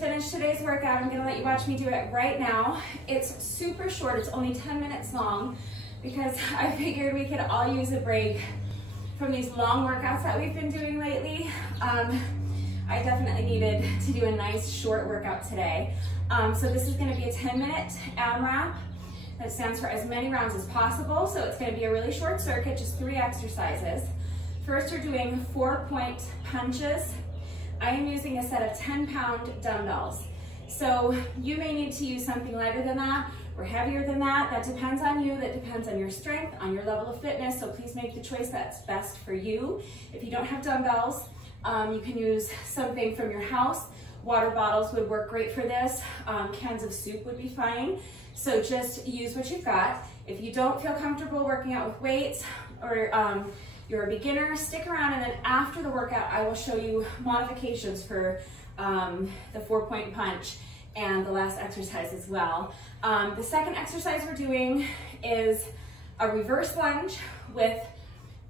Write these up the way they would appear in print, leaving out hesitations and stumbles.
finish today's workout. I'm gonna let you watch me do it right now. It's super short, it's only 10 minutes long because I figured we could all use a break from these long workouts that we've been doing lately. I definitely needed to do a nice short workout today. So this is gonna be a 10-minute AMRAP. That stands for as many rounds as possible. So it's gonna be a really short circuit, just 3 exercises. First, you're doing 4-point punches. I am using a set of 10-pound dumbbells. So you may need to use something lighter than that or heavier than that. That depends on you, that depends on your strength, on your level of fitness. So please make the choice that's best for you. If you don't have dumbbells, you can use something from your house. Water bottles would work great for this. Cans of soup would be fine. So just use what you've got. If you don't feel comfortable working out with weights or you're a beginner, stick around, and then after the workout, I will show you modifications for the 4-point punch and the last exercise as well. The second exercise we're doing is a reverse lunge with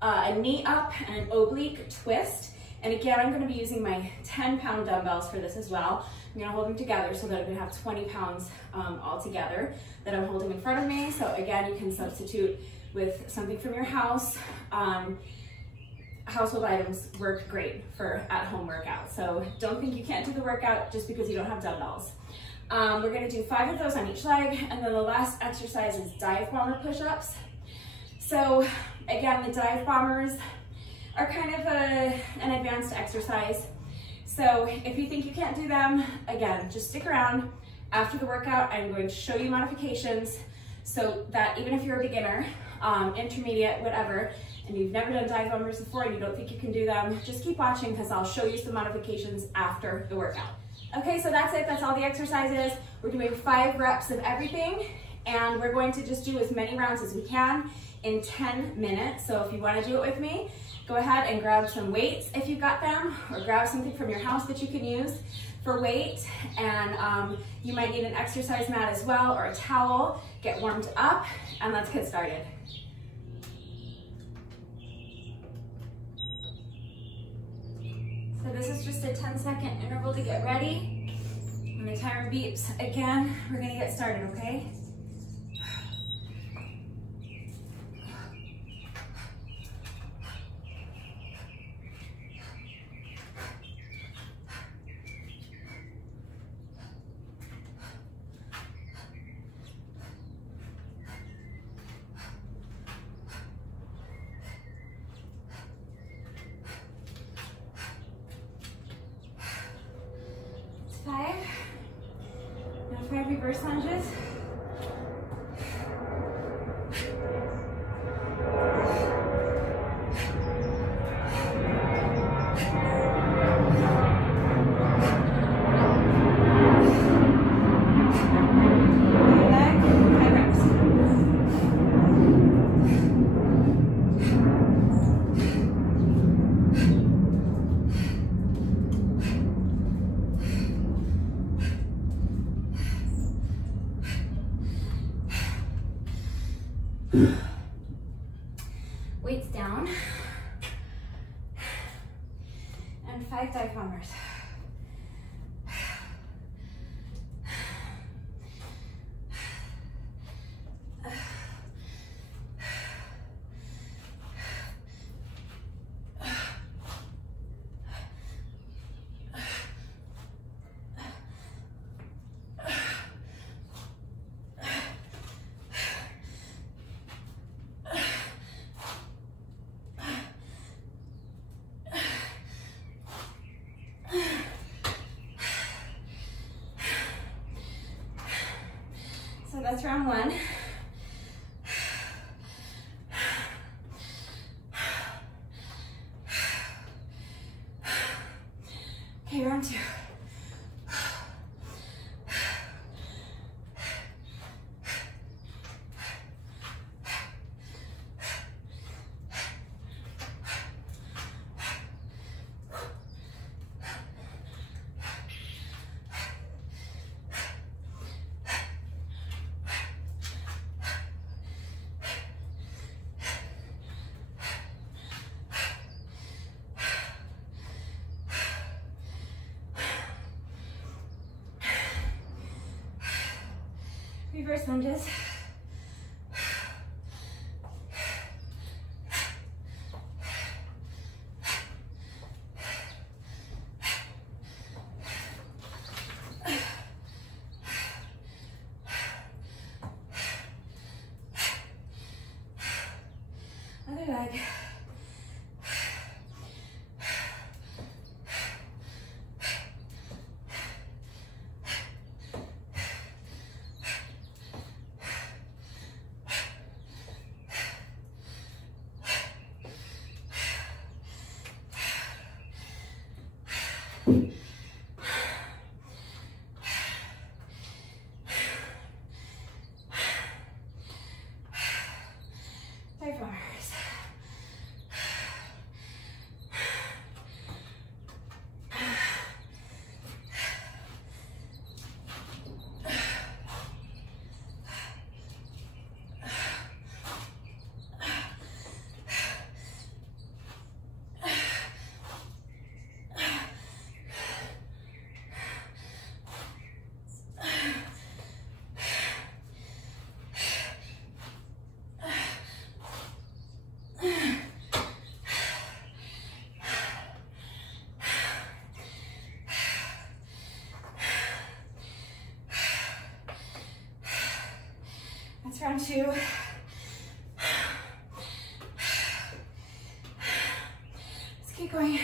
a knee up and an oblique twist. And again, I'm gonna be using my 10-pound dumbbells for this as well. I'm gonna hold them together so that I'm gonna have 20 pounds all together that I'm holding in front of me. So again, you can substitute with something from your house. Household items work great for at-home workouts. So don't think you can't do the workout just because you don't have dumbbells. We're gonna do 5 of those on each leg, and then the last exercise is dive bomber push-ups. So again, the dive bombers are kind of an advanced exercise. So if you think you can't do them, again, just stick around. After the workout, I'm going to show you modifications so that even if you're a beginner, intermediate, whatever, and you've never done dive bombers before and you don't think you can do them, just keep watching because I'll show you some modifications after the workout. Okay, so that's it. That's all the exercises. We're doing 5 reps of everything, and we're going to just do as many rounds as we can in 10 minutes. So if you want to do it with me, go ahead and grab some weights if you've got them, or grab something from your house that you can use for weight. And you might need an exercise mat as well, or a towel. Get warmed up, and let's get started. So this is just a 10-second interval to get ready. When the timer beeps again, we're gonna get started, okay? Now 5 reverse lunges. Weights down, and 5 dive bombers. So that's round 1. Okay, round 2. Reverse lunges. Other leg. Divebombers. That's round 2. Let's keep going.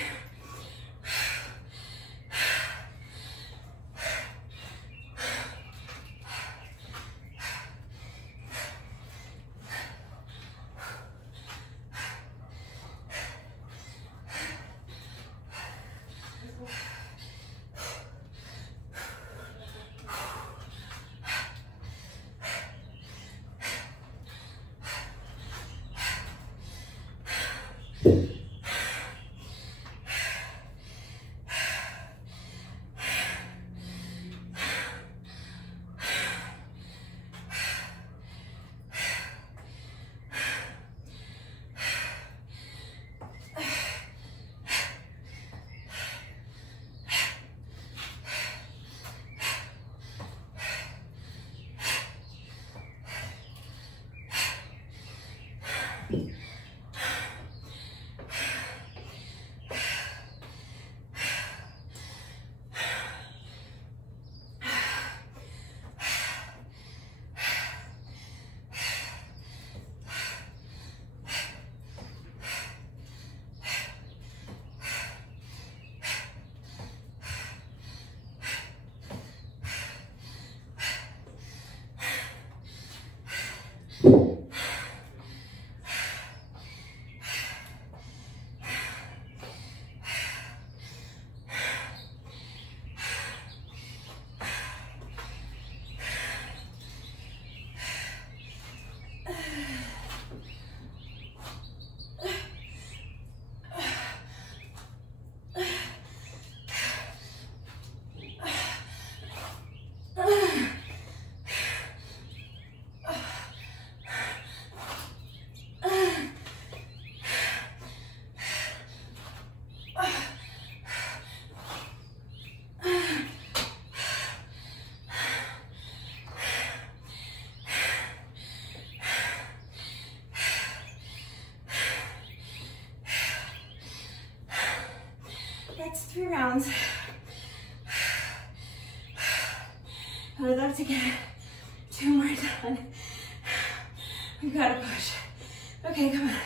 That's 3 rounds. I would love to get 2 more done. We've got to push. Okay, come on.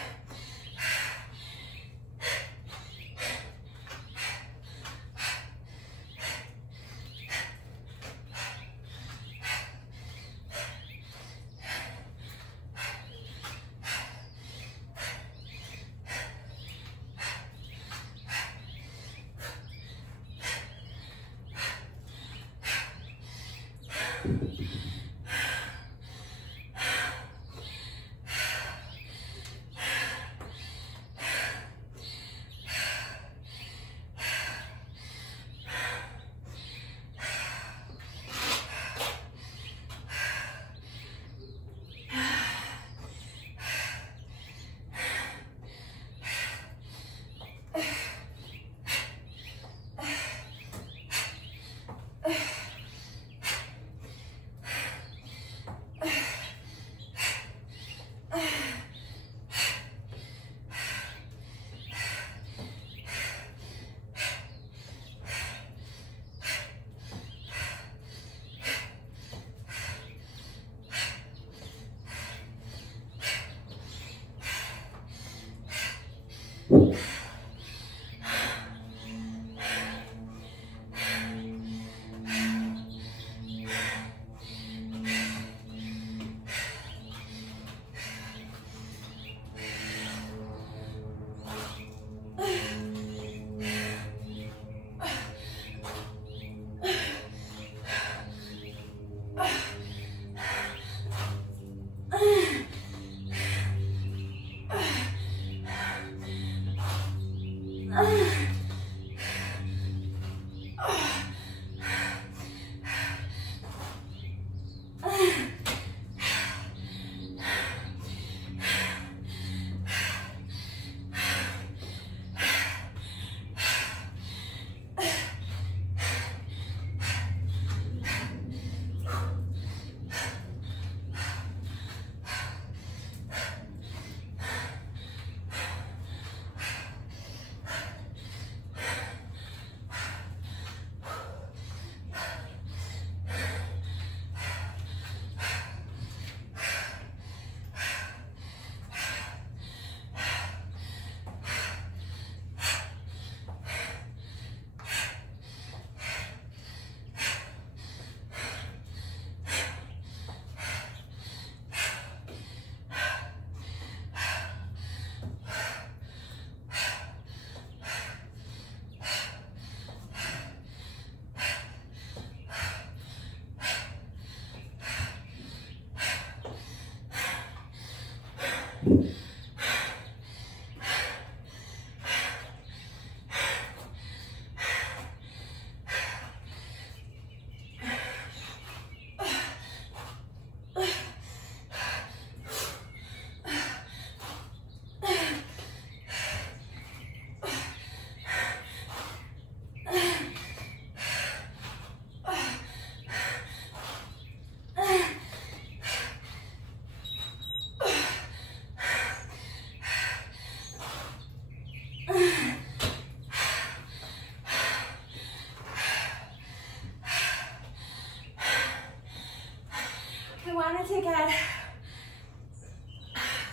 To get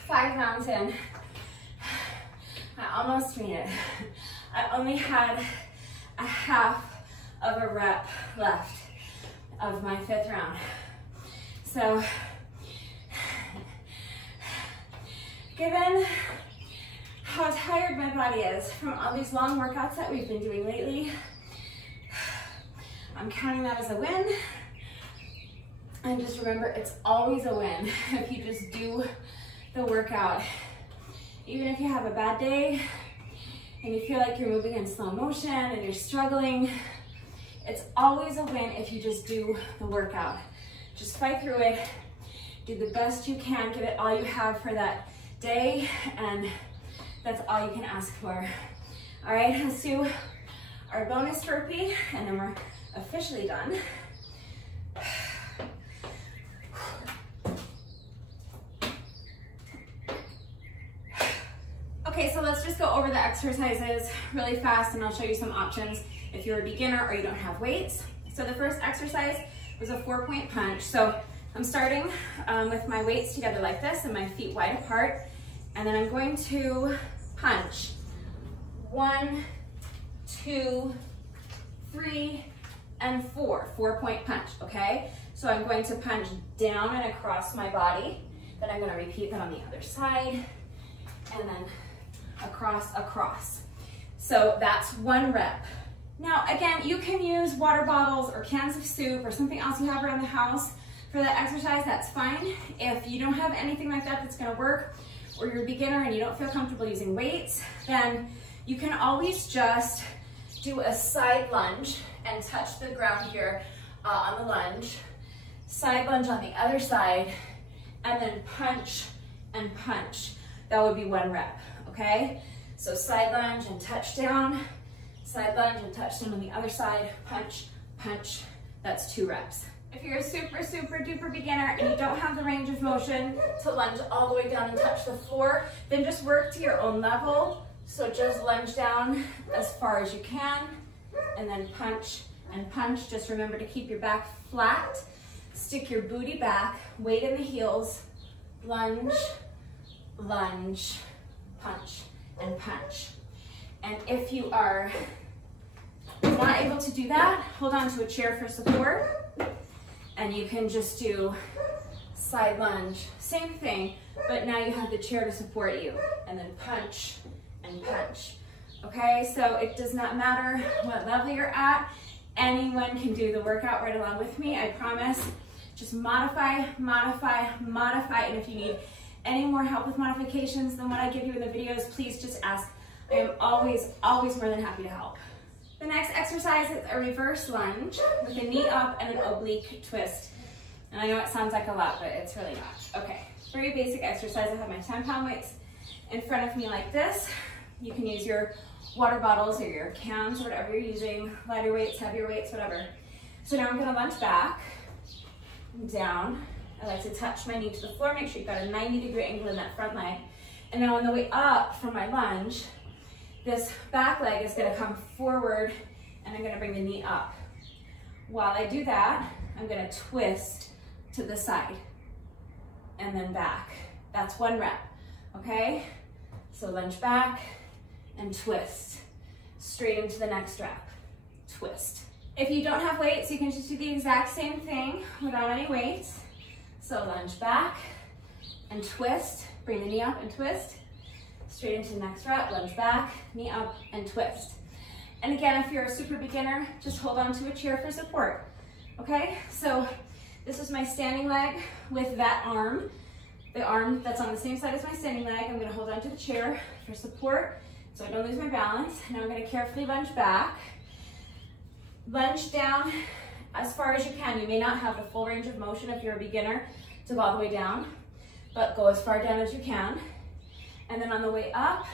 5 rounds in. I almost made it. I only had a half of a rep left of my 5th round. So, given how tired my body is from all these long workouts that we've been doing lately, I'm counting that as a win. And just remember, it's always a win if you just do the workout. Even if you have a bad day and you feel like you're moving in slow motion and you're struggling, it's always a win if you just do the workout. Just fight through it, do the best you can, give it all you have for that day, and that's all you can ask for. All right, let's do our bonus burpee, and then we're officially done. Okay, so let's just go over the exercises really fast, and I'll show you some options if you're a beginner or you don't have weights. So the first exercise was a 4-point punch. So I'm starting with my weights together like this and my feet wide apart, and then I'm going to punch 1, 2, 3, and 4. 4-point punch, okay? So I'm going to punch down and across my body, then I'm gonna repeat that on the other side, and then across, across. So that's 1 rep. Now, again, you can use water bottles or cans of soup or something else you have around the house for that exercise, that's fine. If you don't have anything like that that's gonna work, or you're a beginner and you don't feel comfortable using weights, then you can always just do a side lunge and touch the ground here on the lunge, side lunge on the other side, and then punch and punch. That would be 1 rep. Okay, so side lunge and touch down, side lunge and touch down on the other side, punch, punch, that's 2 reps. If you're a super, super duper beginner and you don't have the range of motion to lunge all the way down and touch the floor, then just work to your own level. So just lunge down as far as you can, and then punch and punch. Just remember to keep your back flat, stick your booty back, weight in the heels, lunge, lunge, punch, and punch. And if you are not able to do that, hold on to a chair for support, and you can just do side lunge, same thing, but now you have the chair to support you, and then punch and punch. Okay, so it does not matter what level you're at, anyone can do the workout right along with me, I promise. Just modify, modify, modify, and if you need any more help with modifications than what I give you in the videos, please just ask. I am always, always more than happy to help. The next exercise is a reverse lunge with a knee up and an oblique twist. And I know it sounds like a lot, but it's really not. Okay, very basic exercise. I have my 10-pound weights in front of me like this. You can use your water bottles or your cans or whatever you're using, lighter weights, heavier weights, whatever. So now I'm gonna lunge back, down. I like to touch my knee to the floor, make sure you've got a 90-degree angle in that front leg. And now on the way up from my lunge, this back leg is gonna come forward and I'm gonna bring the knee up. While I do that, I'm gonna twist to the side and then back. That's 1 rep, okay? So lunge back and twist. Straight into the next rep, twist. If you don't have weights, you can just do the exact same thing without any weights. So lunge back and twist, bring the knee up and twist, straight into the next rep, lunge back, knee up and twist. And again, if you're a super beginner, just hold on to a chair for support, okay? So this is my standing leg with that arm the arm that's on the same side as my standing leg. I'm gonna hold onto the chair for support so I don't lose my balance. Now I'm gonna carefully lunge back. Lunge down as far as you can. You may not have the full range of motion if you're a beginner to go all the way down, but go as far down as you can. And then on the way up,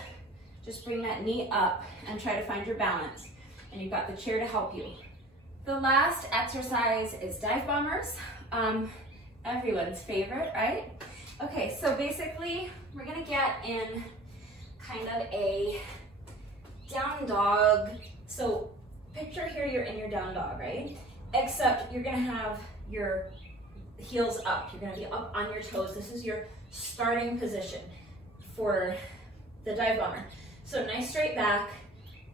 just bring that knee up and try to find your balance. And you've got the chair to help you. The last exercise is dive bombers. Everyone's favorite, right? Okay, so basically we're gonna get in kind of a down dog. So picture here you're in your down dog, right? Except you're gonna have your heels up. You're gonna be up on your toes. This is your starting position for the dive bomber. So nice straight back,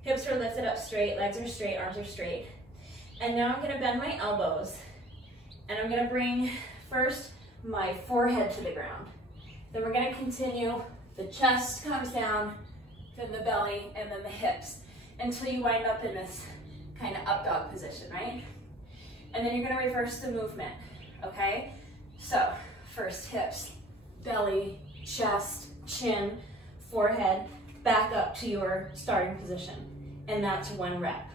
hips are lifted up straight, legs are straight, arms are straight. And now I'm gonna bend my elbows and I'm gonna bring first my forehead to the ground. Then we're gonna continue, the chest comes down, then the belly, and then the hips, until you wind up in this kind of up dog position, right? And then you're gonna reverse the movement, okay? So first hips, belly, chest, chin, forehead, back up to your starting position. And that's 1 rep.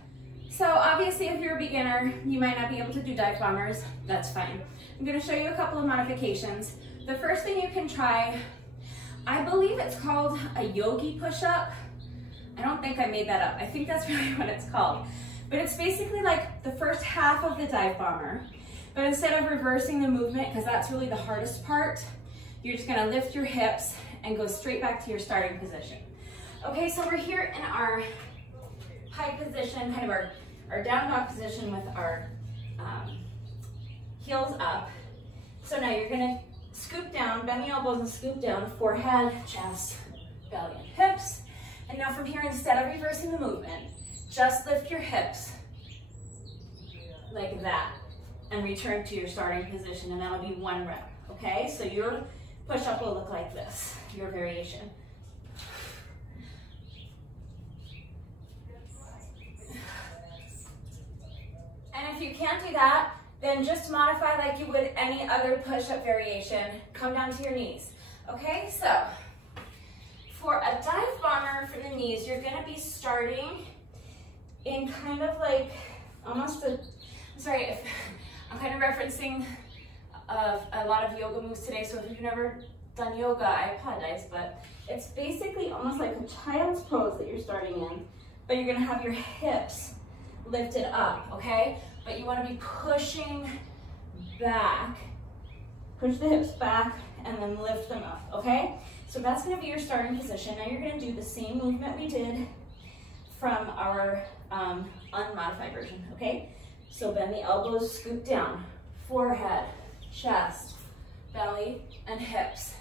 So obviously if you're a beginner, you might not be able to do dive bombers, that's fine. I'm gonna show you a couple of modifications. The first thing you can try, I believe it's called a yogi push-up. I don't think I made that up. I think that's really what it's called. But it's basically like the first half of the dive bomber, but instead of reversing the movement, because that's really the hardest part, you're just gonna lift your hips and go straight back to your starting position. Okay, so we're here in our high position, kind of our down dog position with our heels up. So now you're gonna scoop down, bend the elbows and scoop down, forehead, chest, belly, and hips. And now from here, instead of reversing the movement, just lift your hips like that and return to your starting position, and that'll be 1 rep, okay? So your push-up will look like this, your variation. And if you can't do that, then just modify like you would any other push-up variation. Come down to your knees. Okay, so for a dive bomber for the knees, you're gonna be starting in kind of like almost a, sorry, I'm kind of referencing a lot of yoga moves today, so if you've never done yoga, I apologize, but it's basically almost like a child's pose that you're starting in, but you're gonna have your hips lifted up, okay? But you wanna be pushing back, push the hips back, and then lift them up, okay? So that's gonna be your starting position. Now you're gonna do the same movement we did from our unmodified version, okay? So bend the elbows, scoop down, forehead, chest, belly, and hips.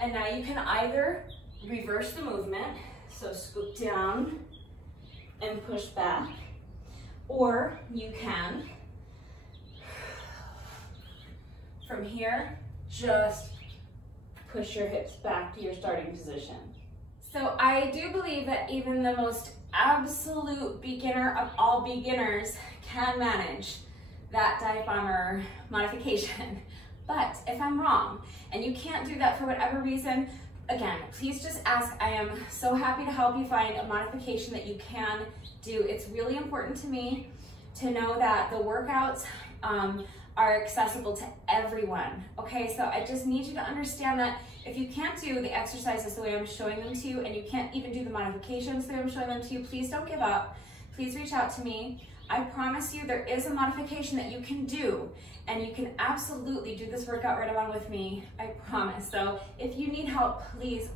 And now you can either reverse the movement, so scoop down and push back, or you can, from here, just push your hips back to your starting position. So I do believe that even the most absolute beginner of all beginners can manage that dive bomber modification. But if I'm wrong and you can't do that for whatever reason, again, please just ask. I am so happy to help you find a modification that you can do. It's really important to me to know that the workouts are accessible to everyone, okay? So I just need you to understand that if you can't do the exercises the way I'm showing them to you, and you can't even do the modifications the way I'm showing them to you, please don't give up. Please reach out to me. I promise you there is a modification that you can do, and you can absolutely do this workout right along with me, I promise. So if you need help, please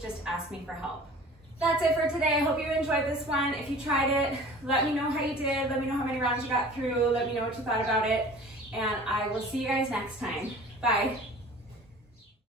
just ask me for help. That's it for today. I hope you enjoyed this one. If you tried it, let me know how you did. Let me know how many rounds you got through. Let me know what you thought about it. And I will see you guys next time. Bye.